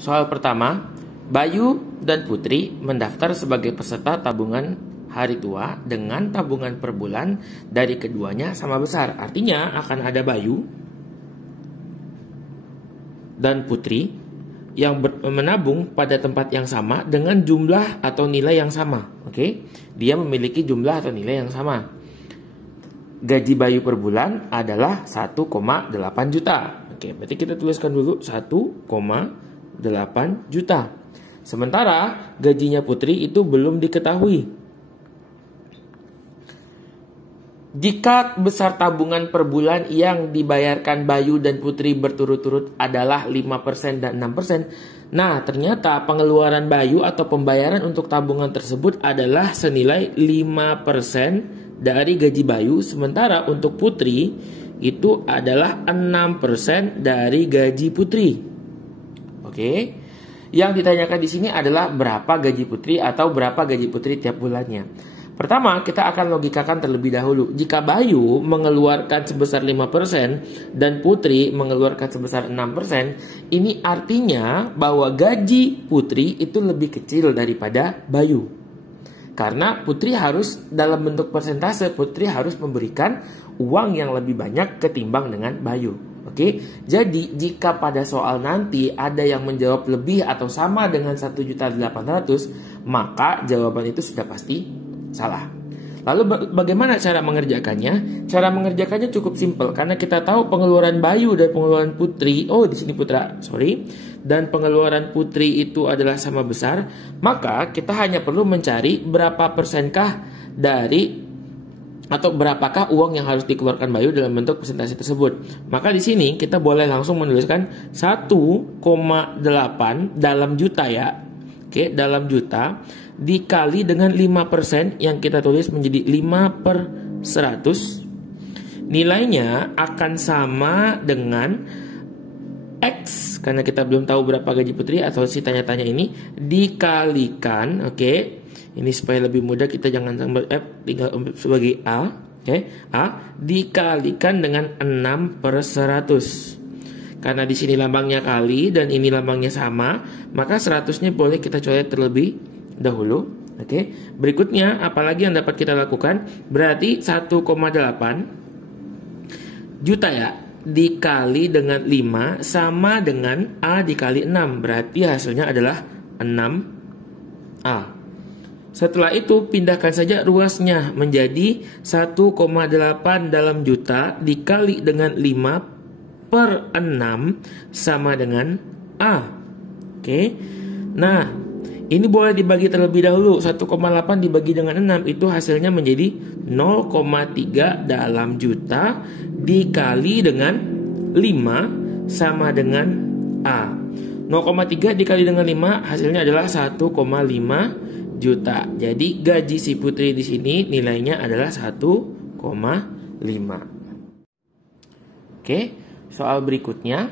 Soal pertama, Bayu dan Putri mendaftar sebagai peserta tabungan hari tua dengan tabungan per bulan dari keduanya sama besar. Artinya akan ada Bayu dan Putri yang menabung pada tempat yang sama dengan jumlah atau nilai yang sama. Oke, dia memiliki jumlah atau nilai yang sama. Gaji Bayu per bulan adalah 1,8 juta. Oke, berarti kita tuliskan dulu 1,8 juta. Sementara gajinya Putri itu belum diketahui. Jika besar tabungan per bulan yang dibayarkan Bayu dan Putri berturut-turut adalah 5% dan 6%, nah ternyata pengeluaran Bayu atau pembayaran untuk tabungan tersebut adalah senilai 5% dari gaji Bayu, sementara untuk Putri itu adalah 6% dari gaji Putri. Oke. Yang ditanyakan di sini adalah berapa gaji Putri atau berapa gaji Putri tiap bulannya. Pertama, kita akan logikakan terlebih dahulu. Jika Bayu mengeluarkan sebesar 5% dan Putri mengeluarkan sebesar 6%, ini artinya bahwa gaji Putri itu lebih kecil daripada Bayu. Karena Putri harus dalam bentuk persentase, Putri harus memberikan uang yang lebih banyak ketimbang dengan Bayu. Oke, jadi jika pada soal nanti ada yang menjawab lebih atau sama dengan 1.800.000, maka jawaban itu sudah pasti salah. Lalu bagaimana cara mengerjakannya? Cara mengerjakannya cukup simpel karena kita tahu pengeluaran Bayu dan pengeluaran Putri, di sini dan pengeluaran Putri itu adalah sama besar, maka kita hanya perlu mencari berapa persenkah dari atau berapakah uang yang harus dikeluarkan Bayu dalam bentuk persentase tersebut. Maka di sini kita boleh langsung menuliskan 1,8 dalam juta ya. Oke, dalam juta dikali dengan 5% yang kita tulis menjadi 5/100. Nilainya akan sama dengan X, karena kita belum tahu berapa gaji Putri atau si tanya-tanya ini, dikalikan, ini supaya lebih mudah kita jangan tambah F, tinggal sebagai A, A dikalikan dengan 6/100. Karena di sini lambangnya kali dan ini lambangnya sama, maka 100-nya boleh kita coret terlebih dahulu. Berikutnya apalagi yang dapat kita lakukan? Berarti 1,8 juta ya, dikali dengan 5 sama dengan A dikali 6. Berarti hasilnya adalah 6A. Setelah itu pindahkan saja ruasnya menjadi 1,8 dalam juta dikali dengan 5/6 sama dengan A. Nah, ini boleh dibagi terlebih dahulu. 1,8 dibagi dengan 6 itu hasilnya menjadi 0,3 dalam juta dikali dengan 5 sama dengan A. 0,3 dikali dengan 5 hasilnya adalah 1,5 juta. Jadi gaji si Putri di sini nilainya adalah 1,5. Soal berikutnya.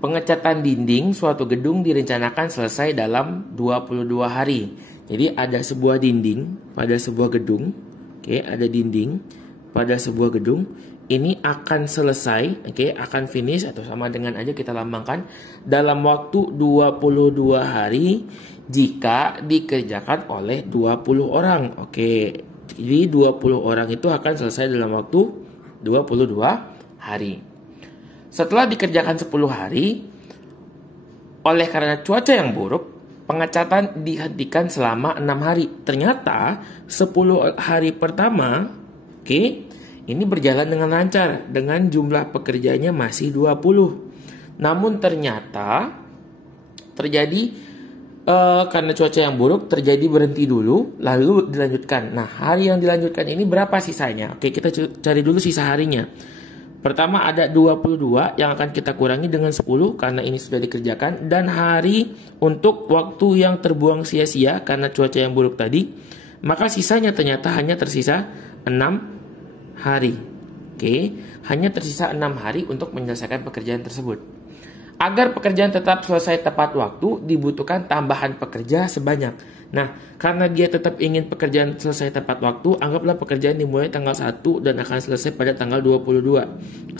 Pengecatan dinding suatu gedung direncanakan selesai dalam 22 hari. Jadi ada sebuah dinding pada sebuah gedung. Ada dinding pada sebuah gedung. Ini akan selesai, akan finish atau sama dengan aja kita lambangkan dalam waktu 22 hari jika dikerjakan oleh 20 orang. Jadi 20 orang itu akan selesai dalam waktu 22 hari. Setelah dikerjakan 10 hari, oleh karena cuaca yang buruk, pengecatan dihentikan selama 6 hari. Ternyata 10 hari pertama, ini berjalan dengan lancar dengan jumlah pekerjanya masih 20. Namun ternyata terjadi karena cuaca yang buruk terjadi berhenti dulu lalu dilanjutkan. Nah, hari yang dilanjutkan ini berapa sisanya? Kita cari dulu sisa harinya. Pertama ada 22 yang akan kita kurangi dengan 10 karena ini sudah dikerjakan. Dan hari untuk waktu yang terbuang sia-sia karena cuaca yang buruk tadi. Maka sisanya ternyata hanya tersisa 6 hari. Hanya tersisa 6 hari untuk menyelesaikan pekerjaan tersebut. Agar pekerjaan tetap selesai tepat waktu, dibutuhkan tambahan pekerja sebanyak. Nah, karena dia tetap ingin pekerjaan selesai tepat waktu, anggaplah pekerjaan dimulai tanggal 1 dan akan selesai pada tanggal 22.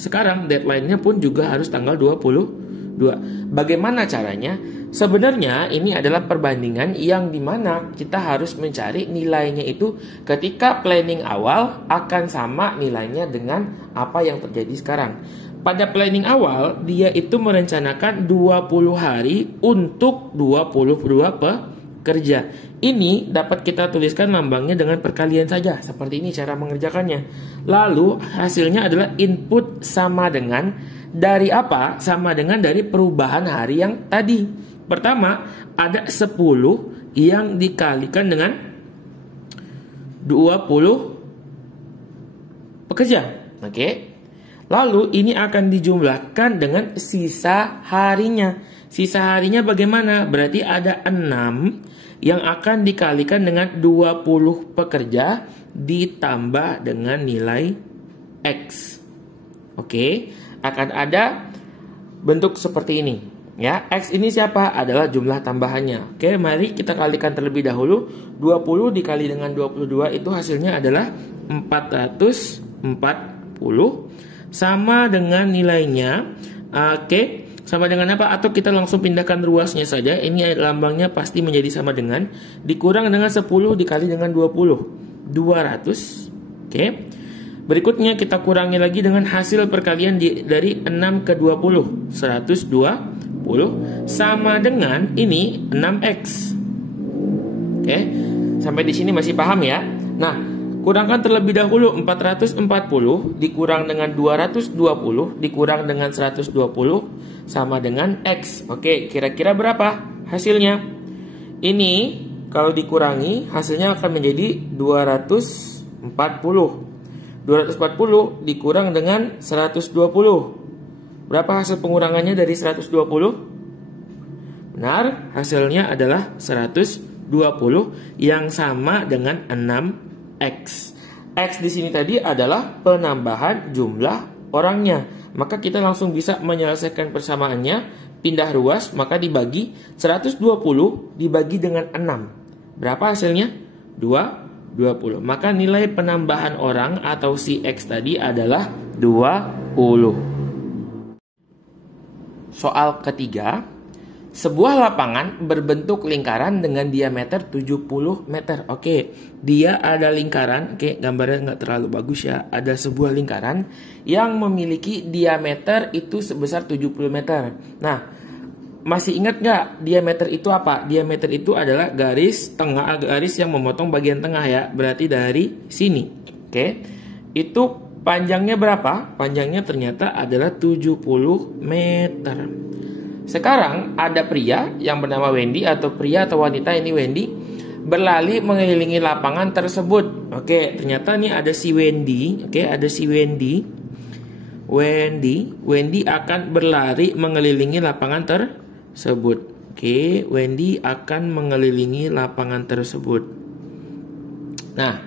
Sekarang deadline-nya pun juga harus tanggal 22. 2. Bagaimana caranya? Sebenarnya ini adalah perbandingan yang dimana kita harus mencari nilainya itu ketika planning awal akan sama nilainya dengan apa yang terjadi sekarang. Pada planning awal, dia itu merencanakan 20 hari untuk 22 pekerja. Ini dapat kita tuliskan lambangnya dengan perkalian saja. Seperti ini cara mengerjakannya. Lalu hasilnya adalah input sama dengan dari apa? Sama dengan dari perubahan hari yang tadi. Pertama, ada 10 yang dikalikan dengan 20 pekerja. Oke. Lalu ini akan dijumlahkan dengan sisa harinya. Sisa harinya bagaimana? Berarti ada 6 yang akan dikalikan dengan 20 pekerja ditambah dengan nilai X. Oke. Akan ada bentuk seperti ini. Ya, X ini siapa? Adalah jumlah tambahannya. Oke, mari kita kalikan terlebih dahulu. 20 dikali dengan 22 itu hasilnya adalah 440 sama dengan nilainya. Oke, sama dengan apa? Atau kita langsung pindahkan ruasnya saja. Ini lambangnya pasti menjadi sama dengan dikurang dengan 10 dikali dengan 20. 200. Oke. Berikutnya kita kurangi lagi dengan hasil perkalian dari 6 ke 20. 120 sama dengan ini 6X. Oke, sampai di sini masih paham ya? Nah, kurangkan terlebih dahulu 440 dikurang dengan 220 dikurang dengan 120 sama dengan X. Oke, kira-kira berapa hasilnya? Ini kalau dikurangi hasilnya akan menjadi 240. 240 dikurang dengan 120. Berapa hasil pengurangannya dari 120? Benar, hasilnya adalah 120 yang sama dengan 6X. X di sini tadi adalah penambahan jumlah orangnya. Maka kita langsung bisa menyelesaikan persamaannya, pindah ruas, maka dibagi 120 dibagi dengan 6. Berapa hasilnya? 20. Maka nilai penambahan orang atau si X tadi adalah 20. Soal ketiga, sebuah lapangan berbentuk lingkaran dengan diameter 70 meter. Oke, dia ada lingkaran. Oke, gambarnya nggak terlalu bagus ya. Ada sebuah lingkaran yang memiliki diameter itu sebesar 70 meter. Nah, masih ingat nggak diameter itu apa? Diameter itu adalah garis tengah, garis yang memotong bagian tengah ya. Berarti dari sini. Oke, itu panjangnya berapa? Panjangnya ternyata adalah 70 meter. Sekarang ada pria yang bernama Wendy, atau pria atau wanita ini Wendy, berlari mengelilingi lapangan tersebut. Oke, ternyata nih ada si Wendy. Oke, ada si Wendy. Wendy akan berlari mengelilingi lapangan tersebut. Oke, Wendy akan mengelilingi lapangan tersebut. Nah,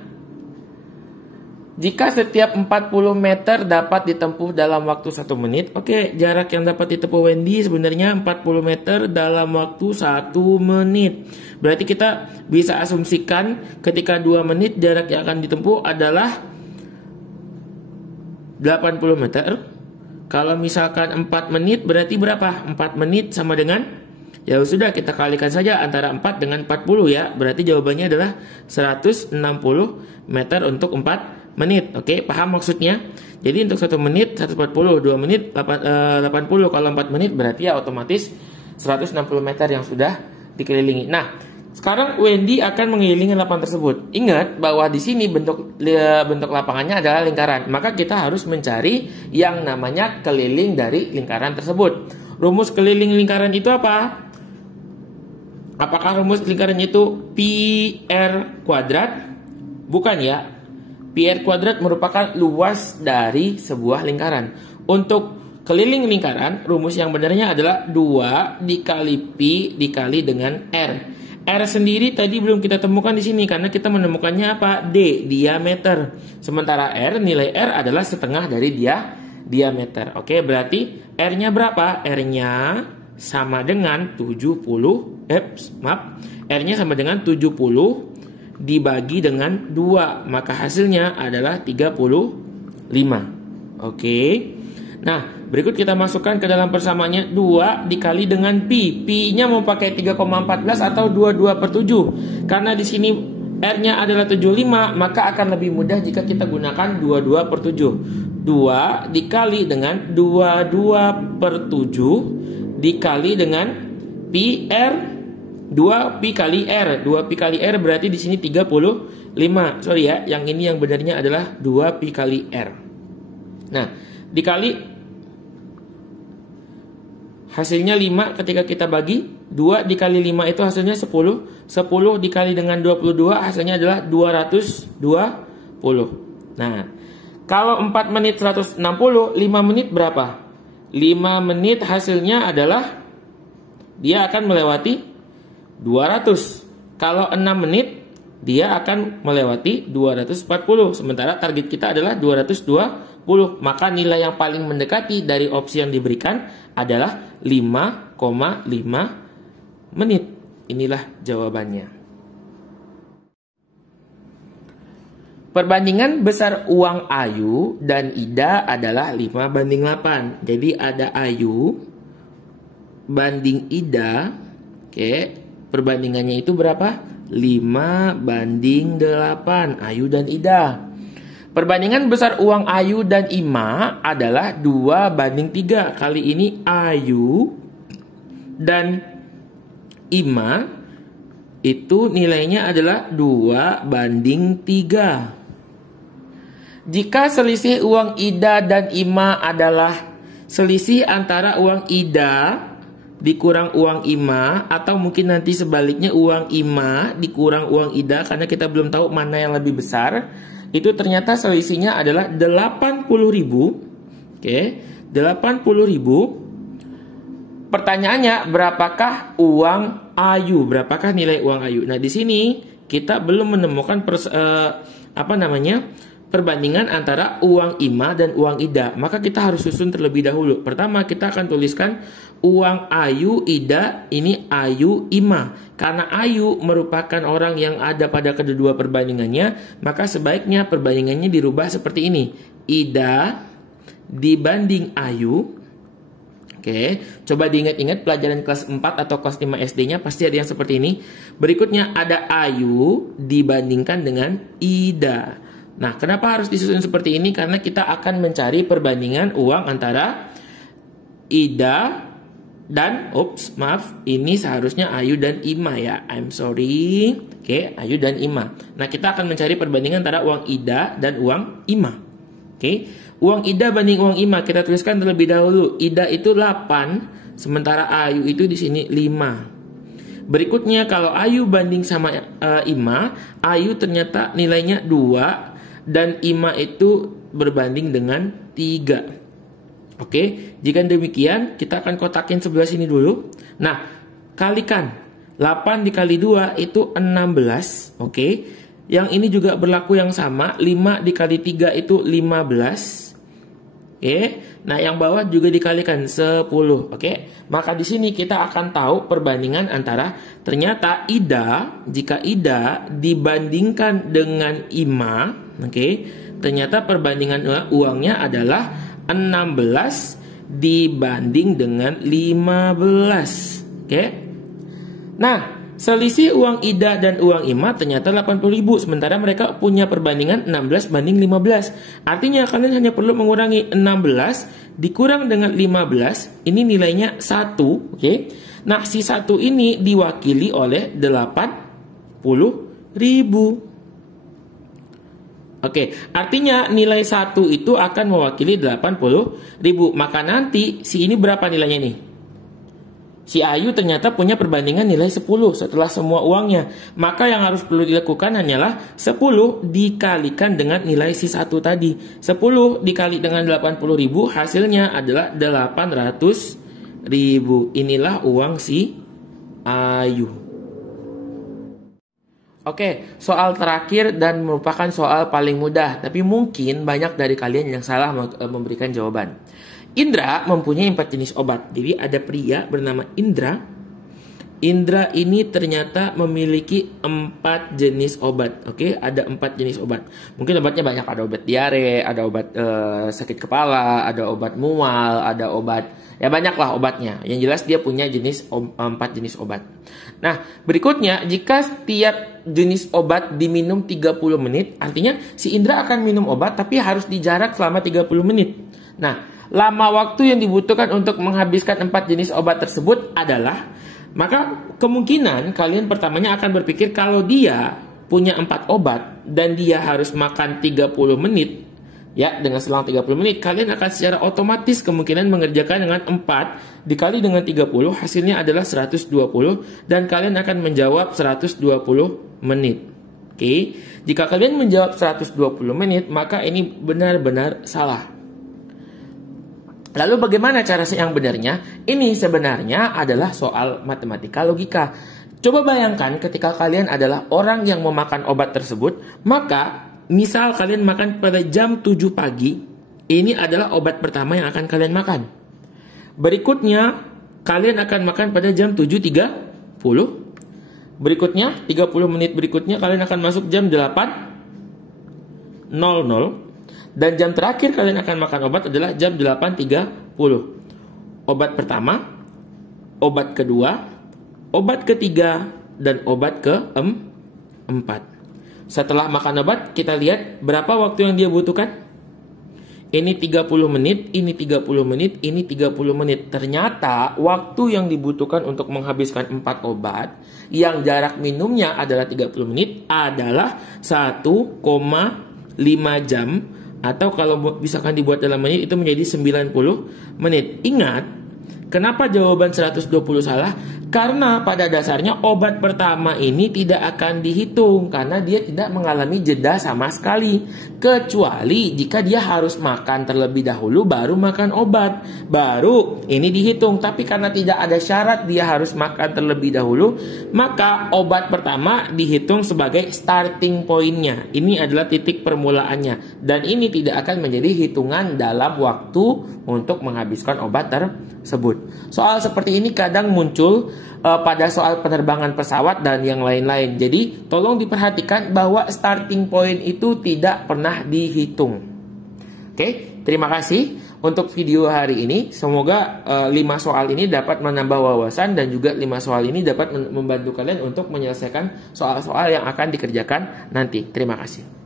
jika setiap 40 meter dapat ditempuh dalam waktu 1 menit. Oke, jarak yang dapat ditempuh Wendy sebenarnya 40 meter dalam waktu 1 menit. Berarti kita bisa asumsikan ketika 2 menit jarak yang akan ditempuh adalah 80 meter. Kalau misalkan 4 menit berarti berapa? 4 menit sama dengan, ya sudah kita kalikan saja antara 4 dengan 40 ya. Berarti jawabannya adalah 160 meter untuk 4 menit. Oke, paham maksudnya? Jadi untuk 1 menit 140, 2 menit 80. Kalau 4 menit berarti ya otomatis 160 meter yang sudah dikelilingi. Nah, sekarang Wendy akan mengelilingi lapangan tersebut. Ingat bahwa di sini bentuk lapangannya adalah lingkaran. Maka kita harus mencari yang namanya keliling dari lingkaran tersebut. Rumus keliling lingkaran itu apa? Apakah rumus lingkaran itu pi r kuadrat? Bukan ya. Pi r kuadrat merupakan luas dari sebuah lingkaran. Untuk keliling lingkaran, rumus yang benarnya adalah 2 dikali pi dikali dengan r. R sendiri tadi belum kita temukan di sini karena kita menemukannya apa? D, diameter. Sementara R, nilai R adalah setengah dari diameter. Oke, berarti R-nya berapa? R-nya sama dengan 70. R-nya sama dengan 70 dibagi dengan 2, maka hasilnya adalah 35. Oke. Nah, Berikut kita masukkan ke dalam persamaannya 2 dikali dengan pi. Pi-nya mau pakai 3,14 atau 22/7. Karena di sini R-nya adalah 75, maka akan lebih mudah jika kita gunakan 22/7. 2 dikali dengan 22/7 dikali dengan pi R. 2 pi kali R. 2 pi kali R berarti di sini 35. Sorry ya, yang ini yang benarnya adalah 2 pi kali R. Nah, dikali hasilnya 5 ketika kita bagi. 2 dikali 5 itu hasilnya 10. 10 dikali dengan 22 hasilnya adalah 220. Nah, kalau 4 menit 160, 5 menit berapa? 5 menit hasilnya adalah dia akan melewati 200. Kalau 6 menit dia akan melewati 240. Sementara target kita adalah 220. Maka nilai yang paling mendekati dari opsi yang diberikan adalah 5,5 menit. Inilah jawabannya. Perbandingan besar uang Ayu dan Ida adalah 5:8. Jadi ada Ayu banding Ida. Oke, perbandingannya itu berapa? 5:8. Ayu dan Ida. Perbandingan besar uang Ayu dan Ima adalah 2:3. Kali ini Ayu dan Ima itu nilainya adalah 2:3. Jika selisih uang Ida dan Ima adalah selisih antara uang Ida dikurang uang Ima, atau mungkin nanti sebaliknya uang Ima dikurang uang Ida, karena kita belum tahu mana yang lebih besar, itu ternyata selisihnya adalah 80.000. Oke, 80.000. Pertanyaannya, berapakah uang Ayu? Berapakah nilai uang Ayu? Nah, di sini kita belum menemukan perbandingan antara uang Ima dan uang Ida. Maka kita harus susun terlebih dahulu. Pertama, kita akan tuliskan uang Ayu, Ida, ini Ayu, Ima. Karena Ayu merupakan orang yang ada pada kedua perbandingannya, maka sebaiknya perbandingannya dirubah seperti ini. Ida dibanding Ayu. Oke, coba diingat-ingat pelajaran kelas 4 atau kelas 5 SD-nya pasti ada yang seperti ini. Berikutnya ada Ayu dibandingkan dengan Ida. Nah, kenapa harus disusun seperti ini? Karena kita akan mencari perbandingan uang antara Ida dan, ini seharusnya Ayu dan Ima ya. I'm sorry. Oke, Ayu dan Ima. Nah, kita akan mencari perbandingan antara uang Ida dan uang Ima. Oke. Uang Ida banding uang Ima kita tuliskan terlebih dahulu. Ida itu 8, sementara Ayu itu di sini 5. Berikutnya kalau Ayu banding sama Ima, Ayu ternyata nilainya 2 dan Ima itu berbanding dengan 3. Oke, jika demikian kita akan kotakin sebelah sini dulu. Nah, kalikan 8 dikali 2 itu 16. Oke, yang ini juga berlaku yang sama. 5 dikali 3 itu 15. Oke, nah yang bawah juga dikalikan 10. Oke, maka di sini kita akan tahu perbandingan antara ternyata Ida, jika Ida dibandingkan dengan Ima, oke, ternyata perbandingan uangnya adalah 16 dibanding dengan 15. Oke. Nah, selisih uang Ida dan uang Ima ternyata 80.000, sementara mereka punya perbandingan 16:15. Artinya kalian hanya perlu mengurangi 16 dikurang dengan 15, ini nilainya 1, oke. Nah, si 1 ini diwakili oleh 80.000. Oke, artinya nilai 1 itu akan mewakili 80.000. Maka nanti si ini berapa nilainya nih? Si Ayu ternyata punya perbandingan nilai 10 setelah semua uangnya. Maka yang harus perlu dilakukan hanyalah 10 dikalikan dengan nilai si 1 tadi. 10 dikali dengan 80.000 hasilnya adalah 800.000. Inilah uang si Ayu. Oke, soal terakhir dan merupakan soal paling mudah, tapi mungkin banyak dari kalian yang salah memberikan jawaban. Indra mempunyai 4 jenis obat. Jadi ada pria bernama Indra. Indra ini ternyata memiliki 4 jenis obat. Oke, ada 4 jenis obat. Mungkin obatnya banyak, ada obat diare, ada obat sakit kepala, ada obat mual, ada obat, ya banyak lah obatnya. Yang jelas dia punya 4 jenis obat. Nah, berikutnya jika setiap jenis obat diminum 30 menit, artinya si Indra akan minum obat tapi harus dijarak selama 30 menit. Nah, lama waktu yang dibutuhkan untuk menghabiskan 4 jenis obat tersebut adalah, maka kemungkinan kalian pertamanya akan berpikir kalau dia punya 4 obat dan dia harus makan 30 menit, ya, dengan selang 30 menit, kalian akan secara otomatis kemungkinan mengerjakan dengan 4 dikali dengan 30, hasilnya adalah 120, dan kalian akan menjawab 120 menit. Oke, jika kalian menjawab 120 menit, maka ini benar-benar salah. Lalu bagaimana cara yang benarnya? Ini sebenarnya adalah soal matematika logika. Coba bayangkan ketika kalian adalah orang yang memakan obat tersebut, maka misal kalian makan pada jam 7 pagi, ini adalah obat pertama yang akan kalian makan. Berikutnya, kalian akan makan pada jam 7.30. Berikutnya, 30 menit berikutnya kalian akan masuk jam 8.00. Dan jam terakhir kalian akan makan obat adalah jam 8.30. Obat pertama, obat kedua, obat ketiga, dan obat keempat. Setelah makan obat, kita lihat berapa waktu yang dia butuhkan. Ini 30 menit, ini 30 menit, ini 30 menit. Ternyata waktu yang dibutuhkan untuk menghabiskan 4 obat yang jarak minumnya adalah 30 menit adalah 1,5 jam. Atau kalau misalkan dibuat dalam menit itu menjadi 90 menit. Ingat, kenapa jawaban 120 salah? Karena pada dasarnya obat pertama ini tidak akan dihitung karena dia tidak mengalami jeda sama sekali. Kecuali jika dia harus makan terlebih dahulu baru makan obat, baru ini dihitung. Tapi karena tidak ada syarat dia harus makan terlebih dahulu, maka obat pertama dihitung sebagai starting point-nya. Ini adalah titik permulaannya. Dan ini tidak akan menjadi hitungan dalam waktu untuk menghabiskan obat tersebut. Soal seperti ini kadang muncul pada soal penerbangan pesawat dan yang lain-lain. Jadi tolong diperhatikan bahwa starting point itu tidak pernah dihitung. Oke, terima kasih untuk video hari ini. Semoga 5 soal ini dapat menambah wawasan dan juga 5 soal ini dapat membantu kalian untuk menyelesaikan soal-soal yang akan dikerjakan nanti. Terima kasih.